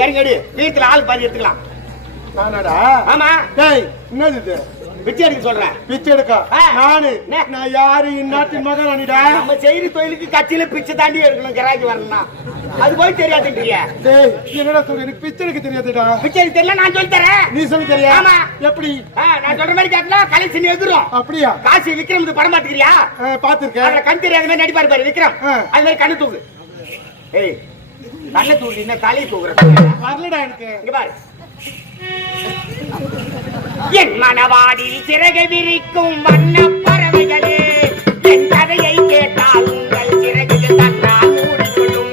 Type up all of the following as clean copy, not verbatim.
இறங்கடி வீட்டுல ஆள் பாதி எடுத்துக்கலாம். நானாடா? ஆமா. டேய் என்னது இது? பிச்சை எடுக்க சொல்றேன். பிச்சை எடுக்க? நான் யாரு? இந்நாட்டின் மகனானிடா. நம்ம செய்தி தொழிலுக்கு கட்சியில பிச்சை தாண்டி எடுக்கணும். கிராக்கி வரணும்னா அது போய் தெரியாதுன்றீங்க. டேய் என்னடா சொல்ற? எனக்கு பிச்சை எடுக்க தெரியாதுடா. பிச்சை எடுக்க தெரியல, நான் சொல்லி தரேன். நீ சொல்லி தரியா? ஆமா. எப்படி? நான் சொல்ற மாதிரி கேட்டா கலெக்ஷன் எதிரும். அப்படியா? காசி விக்ரம் படம் பாத்துக்கிறியா? பாத்துருக்கேன். அதுல கண் தெரியாத மாதிரி நடிப்பாரு பாரு விக்ரம். அது மாதிரி கண்ணு தூக்கு. ஏய் கண்ணை தூக்கி என்ன தலையை தூக்குற? வரலடா எனக்கு. இங்க பாரு. என் மனவாடில் சிறகை விரிக்கும் வண்ண பறவைகளே, என் கதையை கேட்டால் உங்கள் சிறகுகள் தன்னால் மூடிக்கொள்ளும்.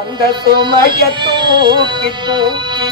அந்த சுமைய தூக்கி தூக்கி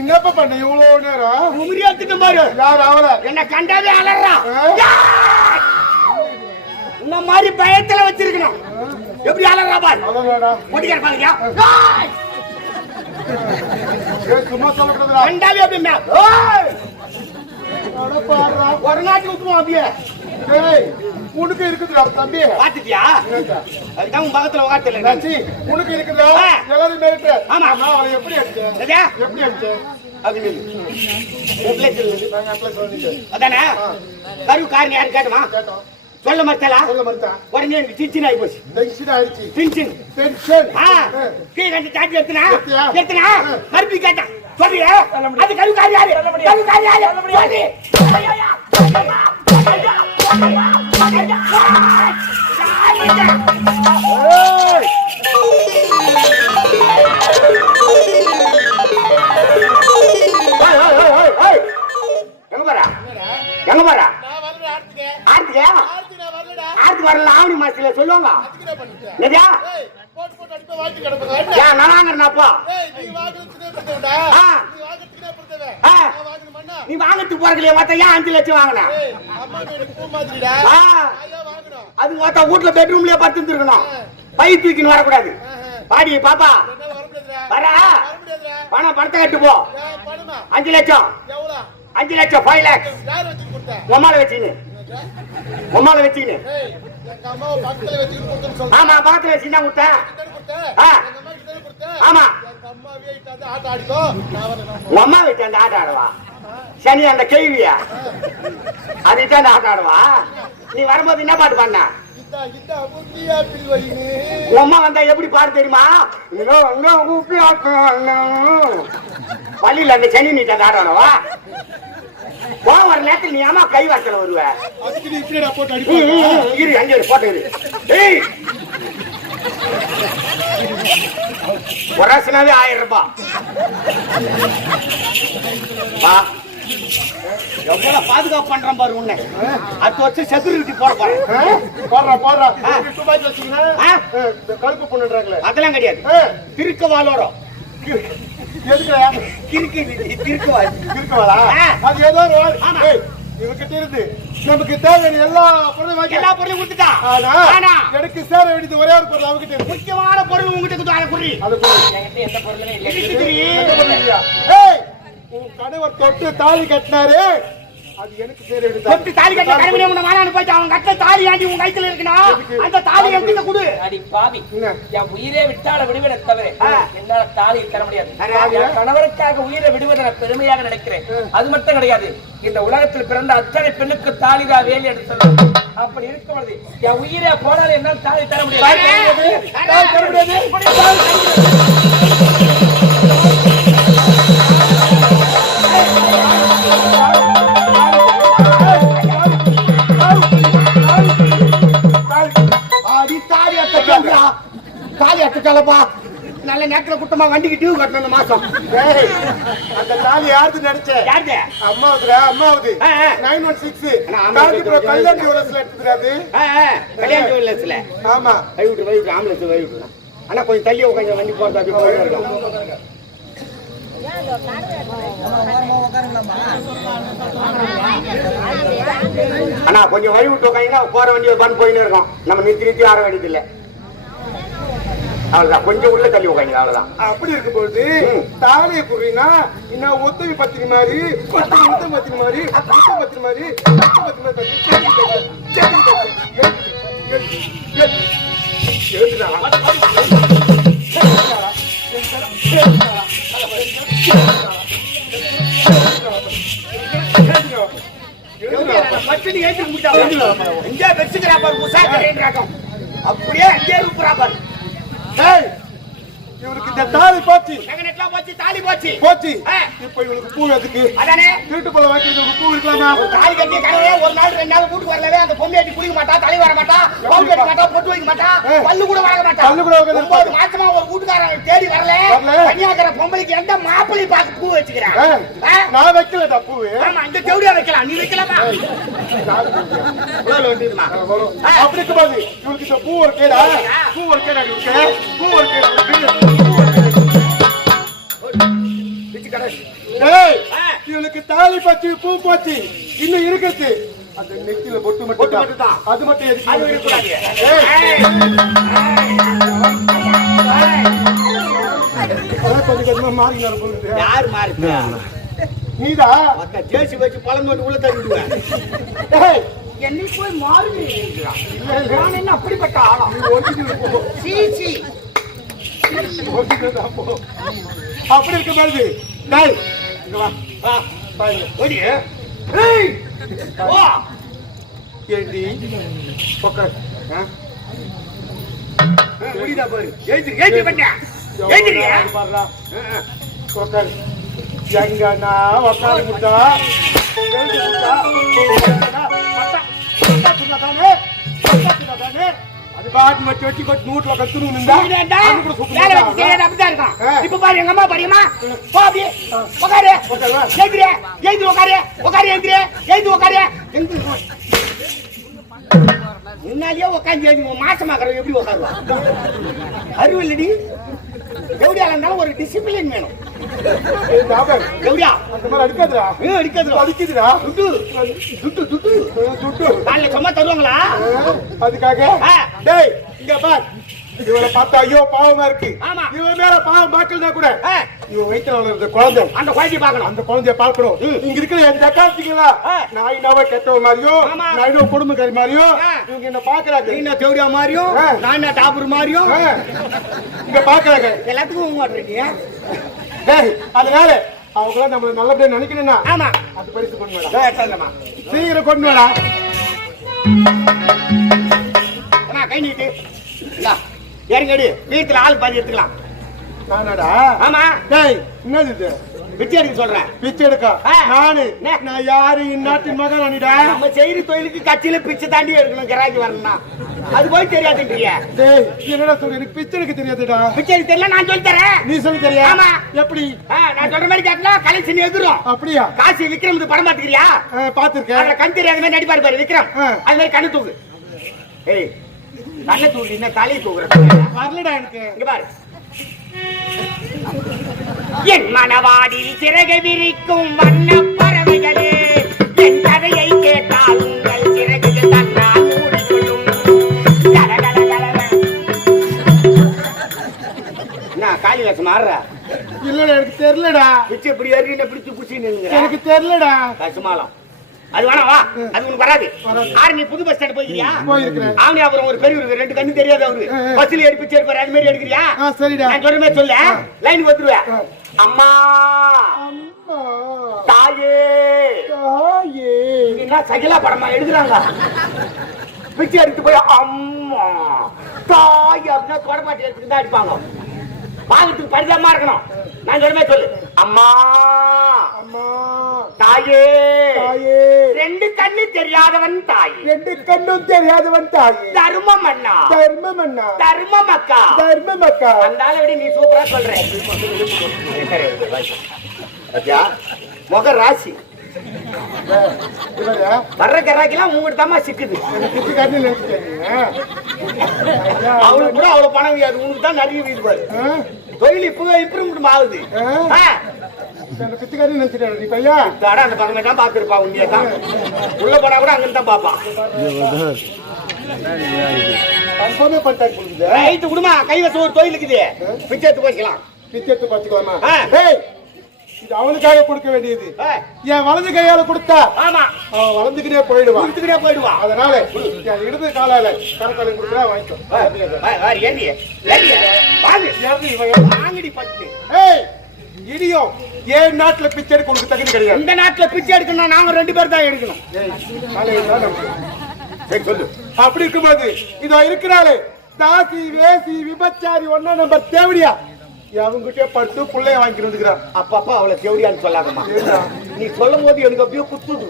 என்னப்பா பண்ண இவ்வளவு நேரம்? உமிரி எடுத்துட்டு பாரு. யார் அவள? என்ன கண்டாவே அலறா. மாதிரி பயத்துல வச்சிருக்கணும். எப்படி அலறா பாரு. ஓடிக்கார பாருங்க. சும்மா சொல்லக்கூடாதுடா. ரெண்டாவே அப்படியே மே. ஒரு நாட்டு விட்டுருவோம் அப்படியே. உனக்கு இருக்குதுடா தம்பி. பாத்துட்டியா? அதுதான் உன் பக்கத்துல உட்கார்த்தல. உனக்கு இருக்குதா? எல்லாரும் மேலிட்டு. ஆமா. அவளை எப்படி அடிச்ச? சரியா? எப்படி அடிச்ச? அப்படின்னு அதானே கரு காரணம் யாரு கேட்டுமா? சொல்ல மறுத்தலா? உடனே எனக்கு டென்ஷன் ஆகி போச்சு. டென்ஷன். கீழே கண்டு சாட்சி எடுத்துனா மறுபடியும் கேட்டான். சொல்றியா? அது கரு காரி யாரு? கரு காரி யாரு? சொல்லி. எங்க போற? ஆர்த்தி வரல. ஆவணி மாசத்துல சொல்லுவாங்க. நீ வாங்கறதுக்கு போறதுலயே மொத்தம் ஏன் 5 லட்சம் வாங்கின? அது மொத்தம் வீட்டுல பெட்ரூம்லயே படுத்து இருக்கணும். பை தூக்கின்னு வரக்கூடாது. பாடி பாப்பா வர பணம் பணத்தை கட்டு போ. 5 லட்சம் 5 லட்சம் 5 lakhs. உம்மால வச்சுன்னு ஆமா பக்கத்துல வச்சு தான் கொடுத்தேன். ஆமா உங்க அம்மா வச்சு அந்த ஆட்டம் ஆடுவா. சனி அந்த கேள்வியா அதுட்டு அந்த ஆட்டம் ஆடுவா. நீ வரும்போது என்ன பாட்டு பண்ண? உம்மா வந்தா எப்படி பாடு தெரியுமா? பள்ளியில அந்த சனி நீட்ட அந்த ஆட்டம் ஆடுவா. ஒரு நேரத்தில் நீ அம்மா கை வாசல வருவ. இரு அங்கே போட்டு ஒராசினாவே 1000 ரூபாய். எவ்வளவு பாதுகாப்பு பண்றான் பாரு. உன்னை 10 வருஷம் செக்யூரிட்டி போட போறேன். கருப்பு பொண்ணுன்றாங்களே அதெல்லாம் கிடையாது. திருக்க வாழோரம் அது ஏதோ இவகிட்ட இருந்து நமக்கு தேவையான எல்லா பொருளும் கொடுத்துட்டா. எனக்கு சேர வேண்டியது ஒரே ஒரு பொருள் அவகிட்ட இருக்கு. முக்கியமான பொருள் உங்ககிட்ட உன் கணவர் தொட்டு தாலி கட்டினாரு. அது எனக்கு சேர வேண்டியது. தொட்டு தாலி கட்ட கடமையை உன்னை மாலான்னு போயிட்டு அவன் கட்ட தாலி ஆண்டி உன் கைத்துல இருக்கணும். அந்த தாலி என்கிட்ட கொடு. அடி பாவி, என் உயிரே விட்டால விடுவதை தவிர என்னால தாலி தர முடியாது. என் கணவருக்காக உயிரை விடுவதை நான் பெருமையாக நினைக்கிறேன். அது மட்டும் கிடையாது, இந்த உலகத்தில் பிறந்த அத்தனை பெண்ணுக்கு தாலிதான் வேலை எடுத்து சொல்லுவேன். அப்படி இருக்கிறது என் உயிரை போனாலும் என்னால் தாலி தர முடியாது. தாலி அத்துட்டாலப்பா. நல்ல நேரத்துல குட்டமா வண்டிக்கு டியூ கட்டணும் இந்த மாசம். அந்த தாலி யாருது நினைச்ச? யாருது? அம்மாவுது 916 கல்யாண ஜுவல்லர்ஸ்ல எடுத்துக்கிறாரு. கல்யாண ஜுவல்லர்ஸ்ல. ஆமா கை விட்டு ஆம்புலன்ஸ் கை விட்டு. ஆனா கொஞ்சம் தள்ளி உட்காந்து வண்டி போறது அப்படி போயிட்டு இருக்கும். ஆனா கொஞ்சம் வழி விட்டு உட்காந்தீங்கன்னா போற வண்டி பண் போயின்னு இருக்கும். நம்ம நிறுத்தி ஆட வேண்டியது இல்லை. அவ்வளவுதான், கொஞ்சம் உள்ள தள்ளி உட்காந்து அவ்வளவுதான். அப்படி இருக்கும்போது தாலியை புரியுனா இன்னும் ஒத்தவி பத்திரி மாதிரி முத்தம் பத்திரி மாதிரி பத்திரி மாதிரி அப்படியே அங்கே இருப்பாரு. இவனுக்கு இந்த தாலி போச்சு, தாலி போச்சு. இப்ப இவனுக்கு பூ எதுக்கு? அதானே வீட்டு போல வாங்கி பூ இருக்கலாமா? தாலி கட்டிய கனவே ஒரு நாள் 2 நாள் வீட்டுக்கு வரலவே அந்த பொம்மையாட்டி குளிக்க மாட்டா, தலை வர மாட்டா, பாம்பு கட்ட மாட்டா, பொட்டு வைக்க மாட்டா, பல்லு கூட வாங்க மாட்டா. 9 மாசமா ஒரு வீட்டுக்காரன் தேடி வரல. கன்னியாகுமரி பொம்பளைக்கு எந்த மாப்பிள்ளை பார்த்து பூ வச்சுக்கிறான்? நான் வைக்கலடா பூ. ஆமா, இந்த தேவடியா வைக்கலாம். நீ வைக்கலாமா? அப்படி இருக்கும்போது இவனுக்கு இந்த பூ ஒரு கேடா, பூ ஒரு கேடா, பூ ஒரு கேடா. இவனுக்கு தாலி போச்சு, பூ போச்சு, இன்னும் இருக்குது. அந்த நெத்தியில பொட்டு பொட்டு மட்டும் மட்டும் தான். அது மட்டும் எதுக்கு? அது இருக்கக்கூடாது. அதான் கொஞ்சம் கொஞ்சமா மாறி நடக்கும். யார் மாறுது? நீதா மத்த ஜேசி வச்சு பழந்து வந்து உள்ள தள்ளி விடுவேன். டேய், என்னை போய் மாறுது. இல்ல, இல்ல. நான் என்ன அப்படிப்பட்ட ஆளா? நீ ஒட்டிட்டு போ. சீச்சி. ஒட்டிட்டு தான் போ. அப்படி இருக்க பாருது. டேய், இங்க வா. வா. பாருங்க. ஓடி. ஏய். வா. ஏண்டி உட்கார். முடிதா பாரு. ஏஞ்சி ஏஞ்சி பண்ண. ஏஞ்சிரியா? பாருடா. உட்கார். எங்கண்ணா உட்காரு முட்டா. எழுதி முட்டா. பட்டா. பட்டா சொன்னதானே? பட்டா சொன்னதானே? அது பாட்டு மச்சி வச்சு கொட்டு நூட்ல கத்துணும் நின்றா. அது கூட சுத்தமா வேலை வச்சு செய்யறது அப்படிதான் இருக்கும். இப்ப பாரு எங்க அம்மா பாருமா. போ அப்படி. உட்காரு. ஏஞ்சிரி. ஏஞ்சி உட்காரு. உட்காரு ஏஞ்சிரி. ஏஞ்சி உட்காரு. முன்னாடியே உட்காந்து ஏஞ்சி மாசமாக்குற எப்படி உட்காருவா? அறிவு இல்லடி. எப்படியா இருந்தாலும் ஒரு டிசிப்ளின் வேணும். ஏய் டாபர், எப்படியா? அந்த மாதிரி அடிக்காதடா. அடிக்கிறது அடிக்குதுடா. துட்டு துட்டு துட்டு துட்டு. காலைல சும்மா தருவாங்களா? அதுக்காக ஆ. டேய் இங்க பார். இவரை பார்த்தா ஐயோ பாவமா இருக்கு. ஆமா. இவன் மேல பாவம் பார்க்கலனா கூட ஆ, இவன் வயித்துல வளர்ந்த குழந்தை, அந்த குழந்தைய பார்க்கணும். அந்த குழந்தைய பார்க்கணும். இங்க இருக்கிற என் ஜக்காத்திங்களா ஆ. நான் நவ கெட்டவ மாதிரியோ ஆமா. நான் இன்னும் குடும்பக்காரி மாதிரியோ ஆ. இவங்க என்ன பாக்குறாங்க. நீ என்ன தேவடியா மாதிரியும் ஆ. நான் என்ன டாபர் மாதிரியும் இங்க பாக்குறாங்க. எல்லாத்துக்கும் மாட்டேங்க. டேய் அதனால அவங்கள நம்மள நல்லபடியா நினைக்கணும்னா ஆமா. அது பரிசு கொண்டு வாடா. சொல்லமா சீக்கிரம் கொண்டு வாடா. அண்ணா கை நீட்டு. இந்தா, இறங்கடி. வீட்டுல ஆள் பாதி எடுத்துக்கலாம். நானாடா? ஆமா. டேய் என்னது இது? பிச்சை எடுக்க சொல்றேன். பிச்சை எடுக்க ஆ. நானு நான் யாரு இந்நாட்டின் மகனானிடா? நம்ம செய்யற தொழிலுக்கு கட்சியில பிச்சை தாண்டி எடுக்கணும். கிராக்கி வரணும்னா அது போய் தெரியாதுன்றீங்க. டேய் என்னடா சொல்ற? எனக்கு பிச்சை எடுக்க தெரியாதுடா. பிச்சை எடுக்க தெரியல, நான் சொல்லி தரேன். நீ சொல்லி தெரியா? ஆமா. எப்படி? நான் சொல்ற மாதிரி கேட்டா கலெக்ஷன் எதிரும். அப்படியா? காசி விக்ரம் படம் பாத்துக்கிறியா? பாத்துருக்கேன். அதுல கண் தெரியாத மாதிரி நடிப்பாரு பாரு விக்ரம். ஆ. அது மாதிரி கண்ணு தூக்கு. ஏய் கண்ணை தூக்கு, என்ன தலையை தூக்குற? வரலடா எனக்கு. இங்க பாரு. என் மனவாடில் சிறகை விரிக்கும் வண்ண பறவைகளே, என் கதையை கேட்டால் உங்கள் சிறகுகள் தன்னால் மூடிக்கொள்ளும். கலகலகலக. என்ன காளிதாசன் மாறுற? இல்லடா எனக்கு தெரியலடா. பிச்சு இப்படி ஏறி பிடிச்சு குச்சி நின்னுங்க. எனக்கு தெரியலடா. கசுமாலம் அது வேணா வா. அது உனக்கு வராது. வராது. ஆர்மி புது பஸ் ஸ்டாண்ட் போயிருக்கியா? போயிருக்கிறேன். ஆவணி அப்புறம் ஒரு பெரியவர் ரெண்டு கண்ணு தெரியாத அவரு பஸ்ல ஏறி பிச்சை எடுப்பாரு. அது மாதிரி எடுக்கிறியா? சரிடா. நான் சொல்ற மாதிரி சொல்ல லைன் வந்துருவேன். அம்மா அம்மா தாயே தாயே. என்ன சகிலா படமா எடுக்கிறாங்க? பிச்சை எடுத்து போய் அம்மா தாய் அப்படின்னா தொடமாட்டி எடுத்துட்டு தான் அடிப்பாங்க. பாக்கத்துக்கு பரிதாபமா இருக்கணும். நான் சொல்ற மாதிரி சொல்லு. அம்மா அம்மா தாயே தாயே. ரெண்டு கண்ணு தெரியாதவன் தாய், ரெண்டு கண்ணும் தெரியாதவன் தாயே. தர்மம் அண்ணா தர்மம் அண்ணா. தர்மம் அக்கா. தர்மம் அக்கா. அந்தால விட நீ சூப்பரா சொல்ற. பாத்தியா முக ராசி இவரே வர்ற கராக்கெல்லாம் உங்ககிட்ட தாமா சிக்குது. பிச்சை காட்டி நினைச்சிட்டீங்க. அவளுக்கு கூட அவ்வளவு பணம் வியாது, உனக்கு தான் நிறைய வீடு பாரு. தொழில் இப்ப இம்ப்ரூவ்மெண்ட் ஆகுது. பிச்சை காட்டி நினைச்சிட்டேன் நீ பையா. தாடா அந்த பக்கமே தான் பாத்துருப்பா. உண்மையா தான் உள்ள போனா கூட அங்க தான் பாப்பான். கன்ஃபார்மே பண்ணிட்டாங்க கொடுக்குது. ரைட்டு குடுமா கைவசம் ஒரு தொழில் இருக்குது. பிச்சை எடுத்து போய்க்கலாம். பிச்சை எடுத்து பார்த்துக்கலாமா? ஆ. ஏய், இது அவனுக்காக கொடுக்க வேண்டியது. ஏய், என் வலது கையால கொடுத்தா ஆமா அவன் வளர்ந்துக்கிட்டே போயிடுவான். கொடுத்துக்கிட்டே போயிடுவா. அதனால என் இடது காலால கரக்காலம் கொடுக்குறா வாங்கிக்கோ. வாங்கடி பட்டு. ஏய் இடியும் ஏன் நாட்டுல பிச்சை எடுக்க உனக்கு தகுதி கிடையாது. இந்த நாட்டுல பிச்சை எடுக்கணும் நாங்க ரெண்டு பேர் தான் எடுக்கணும். ஏய், காலையில தான் நம்ம. சரி சொல்லு. அப்படி இருக்கும்போது இதோ இருக்கிறாளே தாசி வேசி விபச்சாரி ஒன்னா நம்ம தேவடியா அவங்கிட்டே படுத்து பிள்ளைய வாங்கிட்டு வந்துக்கிறான். அப்பப்பா அவளை தேவடியான்னு சொல்லாதம்மா. நீ சொல்லும் போது எனக்கு அப்படியே குத்துது.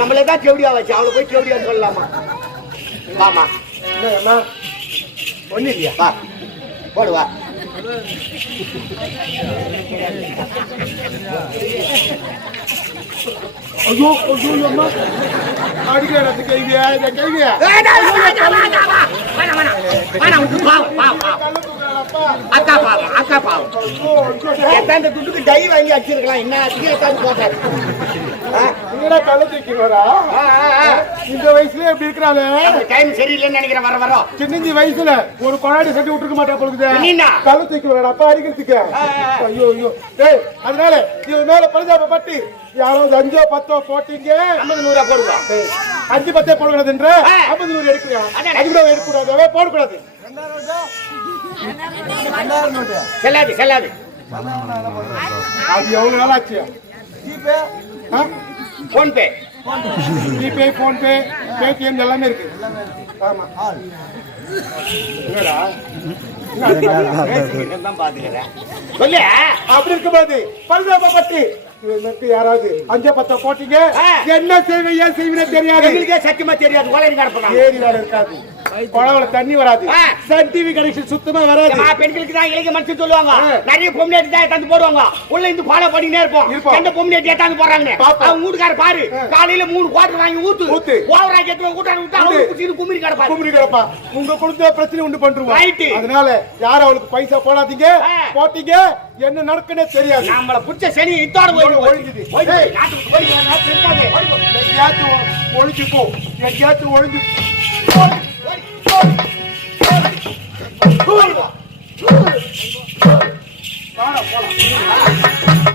நம்மளே தான் தேவடியா வச்சு அவளை போய் தேவடியான்னு சொல்லலாமா? வாமா என்ன ஒண்ணு இல்லையா? வா போடுவா. ஐயோ ஐயோ அம்மா அடிக்கிற கைவியா இந்த கைவியா அக்கா பாவம் அக்கா பாவம். எத்தாந்த துட்டுக்கு டை வாங்கி அடிச்சிருக்கலாம். என்ன அதிகம் போட்டாரு. என்னடா கள்ள தூக்கி வரா இந்த வயசுல எப்படி இருக்கிறாங்க டைம் சரியில்லைன்னு நினைக்கிறேன் வர வரோம் சின்னஞ்சி வயசுல ஒரு கொண்டாடி சட்டி விட்டுருக்க மாட்டா பொழுது நீனா கள்ள தூக்கி வரா அப்பா அடிக்கிறதுக்கு ஐயோ ஐயோ டேய் அதனால இவன் மேல பரிதாபப்பட்டு யாராவது 5 or 10 போட்டீங்க 50 போடுவோம் 5 10 போடக்கூடாதுன்ற 50 எடுக்கிறியா அது கூட எடுக்கக்கூடாது போடக்கூடாது செல்லாது செல்லாது அது எவ்வளவு நாள் ஆச்சு போன்பே ஜிபே போன்பே பேடிஎம் எல்லாமே இருக்கு ஆமா என்னடா பாத்துக்கிறேன் சொல்லு அப்படி இருக்கும்போது பரிதாபப்பட்டு யாராவது 5 10 போட்டீங்க என்ன செய்வீங்க செய்வீங்க தெரியாது எங்களுக்கே சத்தியமா தெரியாது ஓலையில் கிடப்பாங்க ஏரி வேலை இருக்காது குழாவுல தண்ணி வராது சன் டிவி கனெக்ஷன் சுத்தமா வராது பெண்களுக்கு தான் இளைஞ மனுஷன் சொல்லுவாங்க நிறைய பொம்னேட் தான் எடுத்து போடுவாங்க உள்ள இருந்து ஃபாலோ பண்ணினே இருப்போம் எந்த பொம்னேட் ஏத்தாந்து போறாங்க அவங்க வீட்டுக்கார பாரு காலையில 3 குவார்டர் வாங்கி ஊத்து ஓவரா கேட்டு ஊட்டான விட்டு அவங்க குச்சிட்டு குமிரி கிடப்பா உங்க கொடுத்த பிரச்சனை உண்டு பண்றோம் ரைட் அதனால யாரும் அவளுக்கு பைசா போடாதீங்க போட்டீங்க என்ன நடக்குன்னே தெரியாது நம்மள புடிச்ச சனி இத்தோட ஒழிஞ்சுது ஒழிஞ்சு போ எங்கேயாச்சும் ஒழிஞ்சு போலாம்